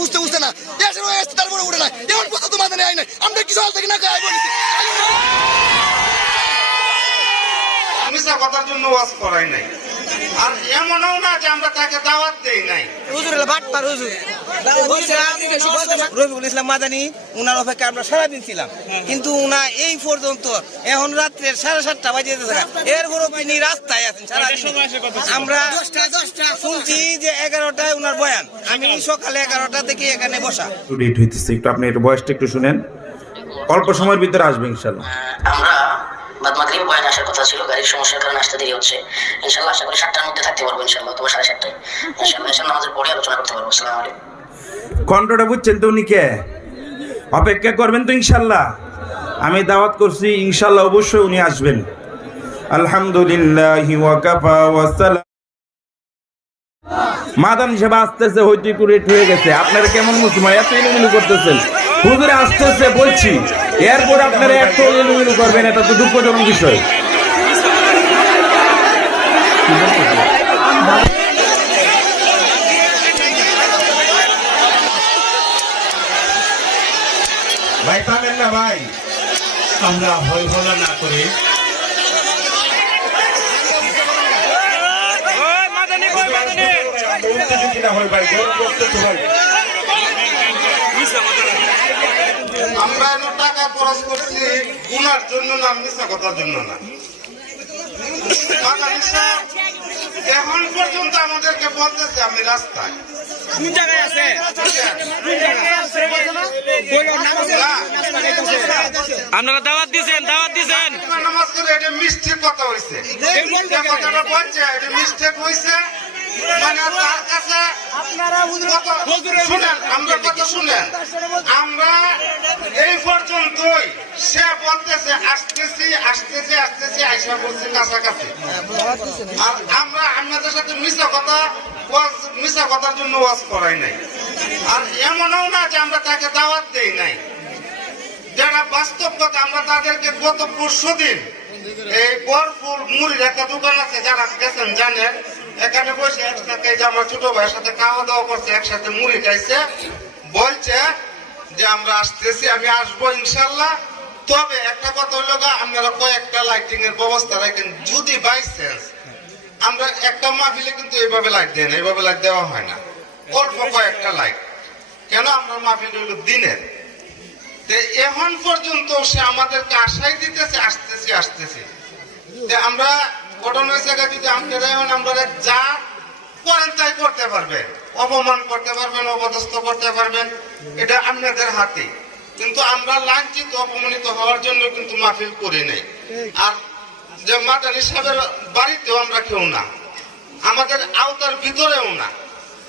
বুঝতে বুঝতে না দেশের হয়ে আসছে তারপরে উঠে না এমন কথা তো মাথায় আয় নাই আমরা কিছু হাল থেকে না খাই বলেছি মিশা কথার জন্য ওয়াজ করাই নাই আর এমনও না যে আমরা তাকে দাওয়াত দেই নাই হুজুর বাটপার হুজুর রবিউল ইসলাম মাদানী উনার অপেক্ষা আমরা সারাদিন ছিলাম কিন্তু উনা এই পর্যন্ত এখন রাত্রে 7:30 বাজে এরপরও তিনি রাস্তায় আছেন সারাদিন আমরা শুনছি যে 11টায় উনার বয়ান আমি সকালে 11টা থেকে এখানে বসা লেট হইতেছে একটু আপনি এর বয়সটা একটু শুনেন অল্প সময়ের ভিতরে আসবে ইনশাআল্লাহ আমরা বাদ মাগরিব বয়ান আসার কথা ছিল গাড়ির সমস্যার কারণে আসতে দেরি হচ্ছে ইনশাআল্লাহ আশা করি 7টার মধ্যে থাকতে পারবো ইনশাআল্লাহ অথবা 7:30টায় ইনশাআল্লাহ এসে নামাজের পরে আলোচনা করতে পারবো আসসালামু আলাইকুম কন্ট্রোটা বুঝছেন তো উনি কে অপেক্ষা করবেন তো ইনশাআল্লাহ আমি দাওয়াত করছি ইনশাআল্লাহ অবশ্যই উনি আসবেন আলহামদুলিল্লাহি ওয়া কাফা ওয়া সালাম মাদান সাহেব আসতেছে হইতে কুরেট হয়ে গেছে আপনারা কেমন মুসলমান এত ইলুমিলু করতেছেন হুজুরে আসতেছে বলছি এরপর আপনারা এত ইলুমিলু করবেন এটা তো দুঃখজনক বিষয় ভাই পাবেন না ভাই আমরা হই হলা না করে আমরা টাকা খরচ করছি গুনার জন্য না মিশা কথার জন্য না এখন পর্যন্ত আমাদেরকে বলতেছে আমি রাস্তায় আপনারা দাওয়াত দিয়েছেন নামাজ করে এটা মিস্টেক কথা হয়েছে কথাটা বলছে এটা মিস্টেক হয়েছে মানে তার কাছে শুনেন আমরা কথা শুনেন আমরা এই পর্যন্তই সে বলতেছে আসতেছি আসতেছি আসতেছি আইসা বলছি কাছাকাছি আর আমরা আপনাদের সাথে মিশা কথার জন্য ওয়াজ করাই নাই আর এমনও না যে আমরা তাকে দাওয়াত দেই নাই যারা বাস্তব কথা আমরা তাদেরকে গত পরশুদিন এই বরফুল মুড়ির একটা দোকান আছে যারা গেছেন জানেন এখানে বসে একসাথে যে আমার ছোট ভাইয়ের সাথে খাওয়া দাওয়া করছে একসাথে মুড়ি খাইছে বলছে যে আমরা আসতেছি আমি আসবো ইনশাল্লাহ তবে একটা কথা হলো আপনারা কয়েকটা লাইটিং এর ব্যবস্থা রাখেন যদি বাই চান্স আমরা একটা মাহফিলে কিন্তু এইভাবে লাইট দেন এইভাবে লাইট দেওয়া হয় না অল্প কয়েকটা লাইট কেন আমরা মাহফিল হলো দিনের এখন পর্যন্ত সে আমাদেরকে আশাই দিতেছে আসতেছি আসতেছি আমরা ঘটনা হয়েছে যদি আপনারা এখন আমরা যা করেন তাই করতে পারবেন অপমান করতে পারবেন অপদস্থ করতে পারবেন এটা আপনাদের হাতে কিন্তু আমরা লাঞ্ছিত অপমানিত হওয়ার জন্য কিন্তু মাহফিল করি নাই আর যে মাদানী সাহেবের বাড়িতেও আমরা কেউ না আমাদের আওতার ভিতরেও না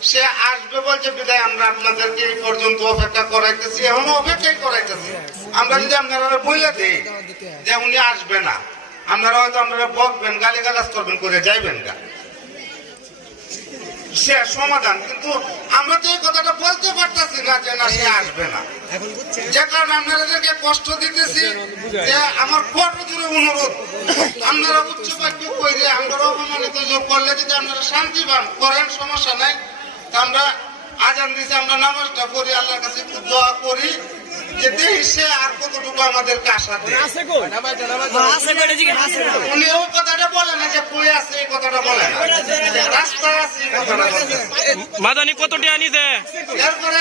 সে আসবে বলছে বিদায় আমরা আপনাদেরকে এই পর্যন্ত অপেক্ষা করাইতেছি এখনো অপেক্ষাই করাইতেছি আমরা যদি আপনারা বলে দিই যে উনি আসবে না আপনারা হয়তো আপনারা বকবেন গালিগালাজ করবেন করে যাইবেন না সে সমাধান কিন্তু আমরা তো এই কথাটা বলতে পারতেছি না যে না সে আসবে না যে কারণে আপনাদেরকে কষ্ট দিতেছি যে আমার বড় জোরে অনুরোধ আপনারা উচ্চ বাক্য কইরে আমরা অপমানিত যোগ করলে যদি আপনারা শান্তি পান করেন সমস্যা নাই আমরা আজান দিছি আমরা নামাজটা পড়ি আল্লাহর কাছে একটু দোয়া করি যে দেশে আর কতটুকু আমাদেরকে আশা দেয় উনি ওই কথাটা বলে না যে কই আছে এই কথাটা বলে না রাস্তায় আছে এই কথাটা বলে মাদানী কত টাকা নিছে এরপরে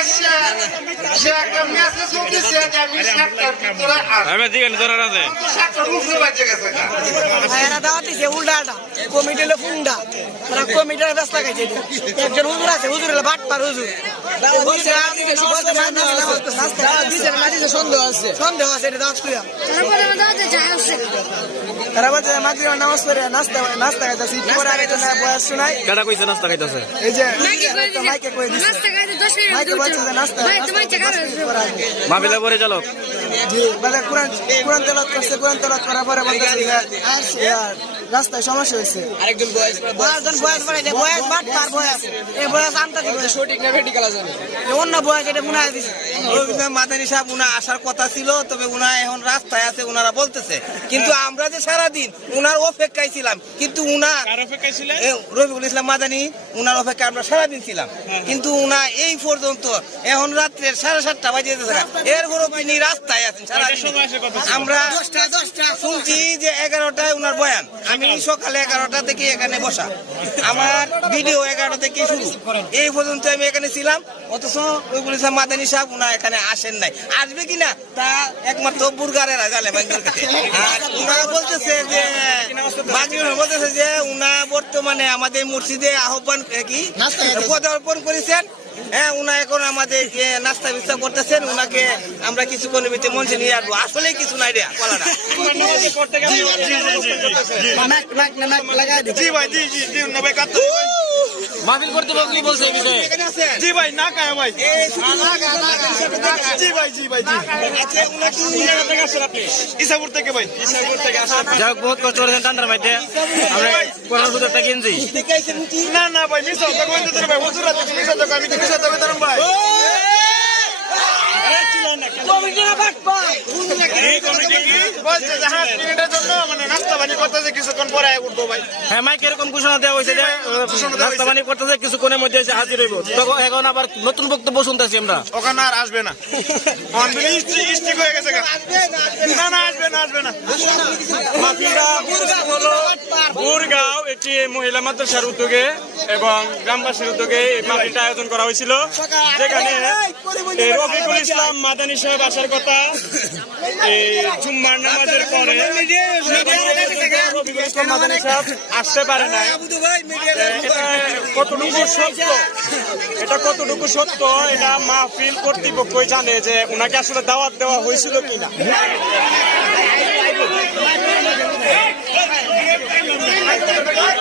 সে একটা মেসেজ দিছে যে আমি 7টার ভিতরে আমি দিবেন জোরে আছে 7টার উপরে বাজে গেছে ভাইরা দাওয়াত দিছে উল্টাটা কমিটিলে ফুন্ডা তারা কমিটির ব্যস্ত লাগাইছে একজন হুজুর আছে হুজুর হলো বাটপার হুজুর সন্দেহ আছে এটা দাওয়াত কইয়া তারা বলছে মাগরিবের নামাজ পড়ে নাস্তা খাইতেছি পরে আগে তো বয়স শোনাই কেডা কইছে নাস্তা খাইতেছে এই যে মাইকে কই দিছে মাইকে বলছে যে নাস্তা মাহফিলে পরে চলো জি মানে কোরআন তেলাওয়াত করছে কোরআন তেলাওয়াত করার পরে বলতেছে রাস্তায় সমস্যা হয়েছে আরেকজন বয়স বয়স বাড়াই দেয় বয়স বাটপার বয়স এই বয়স আনতে দিবে সঠিক না ভেটিকাল জানে অন্য বয়স এটা মনে হয় দিছে মাদানী সাহেব উনা আসার কথা ছিল, তবে উনা এখন রাস্তায় আছে উনারা বলতেছে, কিন্তু আমরা যে সারাদিন উনার অপেক্ষায় ছিলাম, কিন্তু উনা রফিকুল ইসলাম মাদানী উনার অপেক্ষায় আমরা সারাদিন ছিলাম, কিন্তু উনা এই পর্যন্ত এখন রাত্রে 7:30 বাজে যেতেছে এরপরও তিনি রাস্তায় আছেন সারাদিন। আমরা শুনছি যে 11টায় উনার বয়ান, আমি সকালে 11টা থেকে এখানে বসা, আমার ভিডিও 11টা থেকে শুরু, এই পর্যন্ত আমি এখানে ছিলাম, অথচ রফিকুল ইসলাম মাদানী সাহেব উনা এখানে আসেন নাই। আসবে কিনা তা একমাত্র বুর্গারেরা জানে বাইকের কাছে। আর উনারা বলতেছে যে বলতেছে যে উনা বর্তমানে আমাদের মসজিদে আহ্বান কি পদার্পণ করেছেন, হ্যাঁ উনা এখন আমাদের নাস্তা বিস্তা করতেছেন, উনাকে আমরা কিছুক্ষণের ভিতরে মঞ্চে নিয়ে আসবো। আসলে কিছু নাই রে পালাটা। মাহফিল করতে কি বলছে এই বিষয়ে? জি ভাই না কায়া ভাই জি ভাই ইসাপুর থেকে ভাই যাক বহুত কষ্ট করেছেন ঠান্ডার মধ্যে, আমরা কোরআন সুযোগটা কিনছি। না না ভাই মিস হবে ভাই হুজুর আছে মিস হবে, আমি তো মিস হবে তরুণ ভাই হ্যাঁ মাইক এরকম ঘোষণা দেওয়া হয়েছে যে নাস্তা পানি করতেছে কিছুক্ষণের মধ্যে এসে হাজির হইব, তখন এখন আবার নতুন বক্তব্য শুনতেছি আমরা। ওখানে আর আসবে না, স্টিক হয়ে গেছে। না না আসবে না আসবে না। বুরগাঁও একটি মহিলা মাদ্রাসার উদ্যোগে এবং গ্রামবাসীর উদ্যোগে এই মাহফিলটা আয়োজন করা হয়েছিল, যেখানে রফিকুল ইসলাম মাদানী সাহেব আসার কথা এই জুম্মার নামাজের পরে রফিকুল ইসলাম মাদানী সাহেব আসতে পারে না। এটা কতটুকু সত্য এটা মাহফিল কর্তৃপক্ষই জানে যে ওনাকে আসলে দাওয়াত দেওয়া হয়েছিল কিনা।